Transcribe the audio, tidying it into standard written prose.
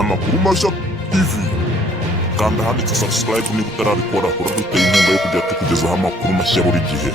Amakuru mashya TV kanda handitse subscribe niba utarabikora urabuteye inkunga yo kujya tukugezaho amakuru mashya buri gihe.